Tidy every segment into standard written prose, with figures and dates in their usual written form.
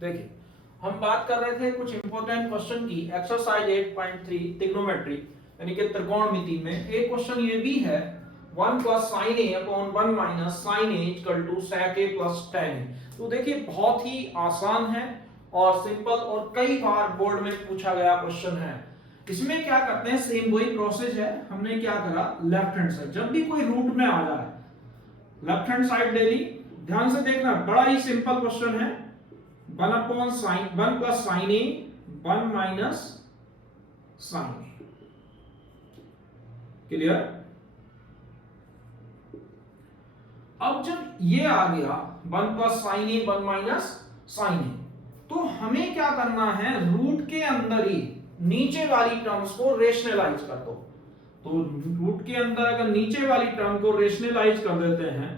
देखिए, हम बात कर रहे थे कुछ इंपॉर्टेंट क्वेश्चन की एक्सरसाइज 8.3 ट्रिग्नोमेट्री यानी कि त्रिकोणमिति में। एक क्वेश्चन ये भी है 1 plus sin a upon 1 minus sin a equal to sec a plus tan a। तो देखिए बहुत ही आसान है और सिंपल और कई बार बोर्ड में पूछा गया क्वेश्चन है। इसमें क्या करते हैं, सेम वही प्रोसेस है। हमने क्या करा, लेफ्ट हैंड साइड जब भी कोई रूट में आ जाए लेफ्ट हैंड साइड ले ली। ध्यान से देखना, बड़ा ही सिंपल क्वेश्चन है। 1 upon sin 1 plus sin a 1 minus sin a। Clear. अब जब ये आ गया 1 plus sin a 1 minus sin a, तो हमें क्या करना है, रूट के अंदर ही नीचे वाली टर्म्स को रेशनलाइज कर दो। तो रूट के अंदर अगर नीचे वाली टर्म को रेशनलाइज कर देते हैं,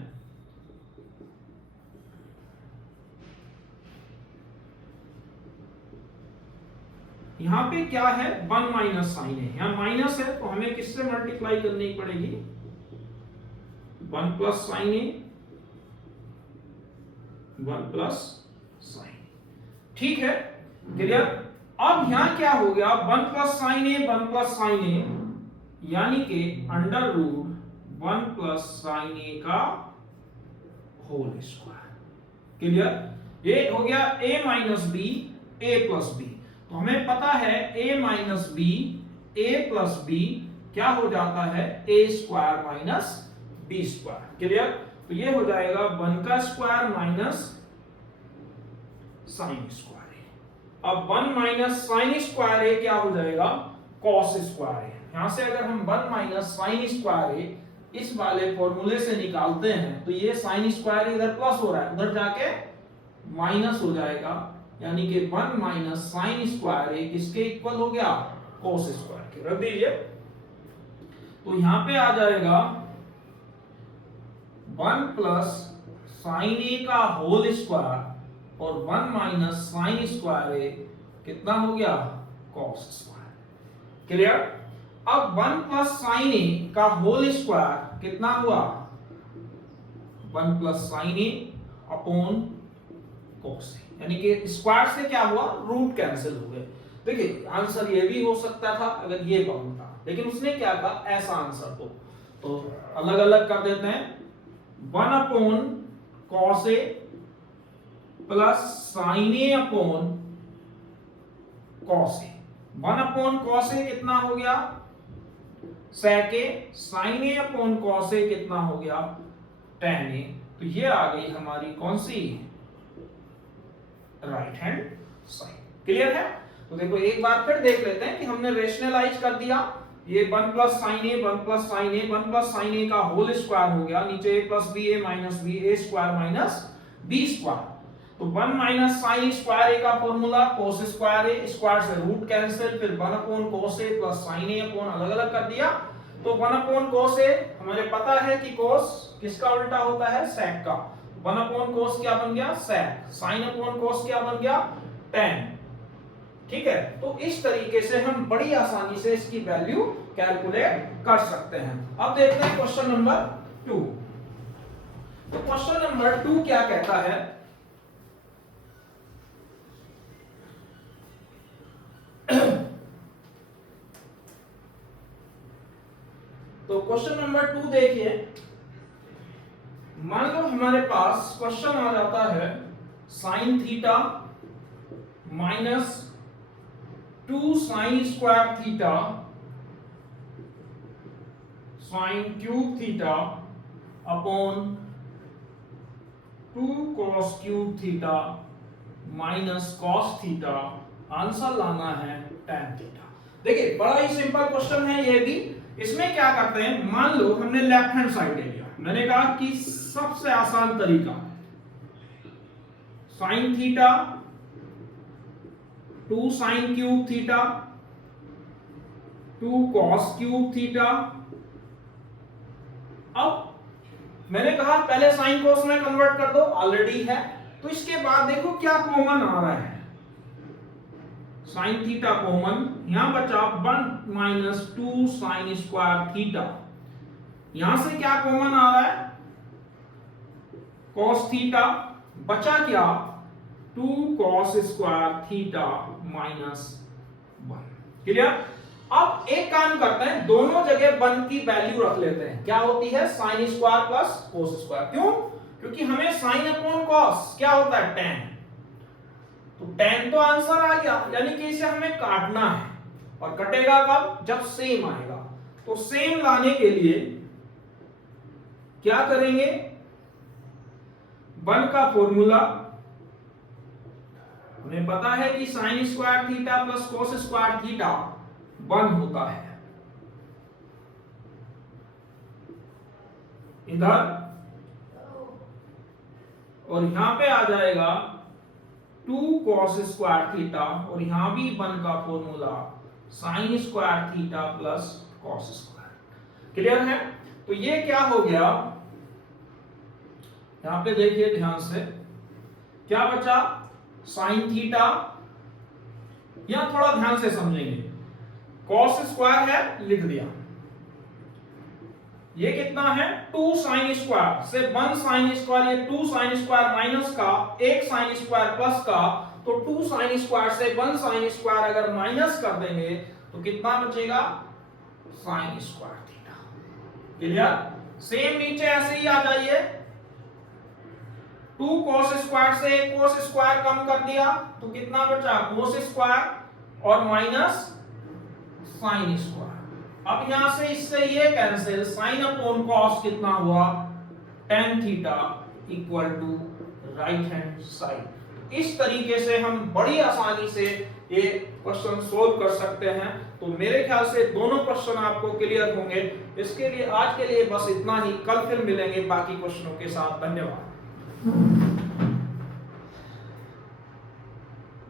यहां पे क्या है 1 माइनस साइन है, यहां माइनस है तो हमें किससे मल्टीप्लाई करनी पड़ेगी, 1 plus sine A 1 plus sine. ठीक है, क्लियर। अब यहां क्या हो गया, 1 plus sine A 1 plus sine A यानी कि under root 1 plus sine A का होल स्क्वायर। क्लियर। ये हो गया a minus B A plus B. तो हमें पता है a minus B A plus B क्या हो जाता है, a square minus B square. Clear. तो ये हो जाएगा 1 का स्क्वायर माइनस साइन स्क्वायर। अब 1 माइनस साइन स्क्वायर ए क्या हो जाएगा, कॉस स्क्वायर ए। यहां से अगर हम 1 माइनस साइन स्क्वायर ए इस वाले फॉर्मूले से निकालते हैं तो ये साइन स्क्वायर इधर प्लस हो रहा है, उधर जाके माइनस हो जाएगा, यानी कि 1 माइनस साइन स्क्वायर ए किसके इक्वल हो गया, कॉस स्क्वायर के। रख दीजिए, तो यहां पे आ जाएगा 1 प्लस साइन ए का होल स्क्वायर और 1 माइनस साइन स्क्वायर ए कितना हो गया, कॉस स्क्वायर। क्लियर। अब 1 प्लस साइन ए का होल स्क्वायर कितना हुआ, 1 plus sine A upon cos A, यानी कि स्क्वायर से क्या हुआ, रूट कैंसिल हो गए। देखिए आंसर ये भी हो सकता था अगर ये बनता, लेकिन उसने क्या कहा, ऐसा आंसर तो अलग अलग कर देते हैं। 1 upon cos A plus sine A upon cos A. 1 upon cos A कितना हो गया, सेक ए, sign A upon cos A कितना हो गया, टेन ए। तो ये आ गई हमारी कौन सी, राइट हैंड साइड। क्लियर है। तो देखो एक बार फिर देख लेते हैं कि हमने रेशनलाइज कर दिया। ये 1 plus sine A 1 plus sine A 1 plus sine A का होल स्क्वायर हो गया, नीचे a plus B A minus B A square minus B square. तो 1 माइनस साइन स्क्वायर ए का formula cos square A, square से root cancel, फिर 1 upon cos A plus sine A upon अलग अलग कर दिया। तो 1 अपॉन cos ए हमें पता है कि cos किसका उल्टा होता है, sec का। 1 अपॉन cos क्या बन गया, sec। sin अपॉन cos क्या बन गया, tan। ठीक है। तो इस तरीके से हम बड़ी आसानी से इसकी वैल्यू कैलकुलेट कर सकते हैं। अब देखते हैं क्वेश्चन नंबर 2। तो क्वेश्चन नंबर 2 क्या कहता है, तो क्वेश्चन नंबर 2 देखिए, मान लो हमारे पास क्वेश्चन आ जाता है sine theta minus 2 sine square theta sine cube theta upon 2 cos cube theta minus cos theta. Answer लाना है tan थीटा। देखिए बड़ा ही सिंपल क्वेश्चन है ये भी। इसमें क्या करते हैं, मान लो हमने लेफ्ट हैंड साइड ले लिया। मैंने कहा कि सबसे आसान तरीका sine theta 2 sine cube theta 2 cos cube theta. अब मैंने कहा पहले साइन कॉस में कन्वर्ट कर दो, ऑलरेडी है। तो इसके बाद देखो क्या कॉमन आ रहा है, साइन थीटा कॉमन, यहां बचा 1 माइनस 2 साइन स्क्वायर थीटा। यहां से क्या कॉमन आ रहा है, cos थीटा, बचा क्या 2 cos square theta minus 1। Clear? अब एक काम करते हैं, दोनों जगह 1 की वैल्यू रख लेते हैं। क्या होती है? sin square plus cos square. क्यों? क्योंकि हमें sin अपॉन cos क्या होता है? tan। तो tan तो आंसर आ गया, यानी कि इसे हमें काटना है, और कटेगा कब? जब सेम आएगा। तो सेम लाने के लिए क्या करेंगे? 1 का फॉर्मूला हमें पता है कि sin square theta plus cos square theta 1 होता है। इधर और यहां पे आ जाएगा 2 cos स्क्वायर थीटा, और यहां भी 1 का formula sin square theta plus cos square. Clear है? तो ये क्या हो गया? यहां पे देखिए ध्यान से, क्या बचा? sin थीटा, यहां थोड़ा ध्यान से समझेंगे। cos स्क्वायर है, लिख दिया। ये कितना है? 2 sin स्क्वायर से 1 sin स्क्वायर, ये 2 sin स्क्वायर माइनस का 1 sin स्क्वायर प्लस का, तो 2 sin स्क्वायर से 1 sin स्क्वायर अगर माइनस कर देंगे तो कितना बचेगा? sin square theta. Clear? Same नीचे ऐसे ही आ जाइए, 2 cos स्क्वायर से 1 cos स्क्वायर कम कर दिया तो कितना बचा? cos स्क्वायर और माइनस sin स्क्वायर। अब यहां से इससे ये कैंसिल, sin अपॉन cos कितना हुआ? tan theta equal to right hand side. इस तरीके से हम बड़ी आसानी से ये क्वेश्चन सोल्व कर सकते हैं। तो मेरे ख्याल से दोनों क्वेश्चन आपको क्लियर होंगे। इसके लिए आज के लिए बस इतना ही, कल फिर मिलेंगे बाकी क्वेश्चनों के साथ। धन्यवाद।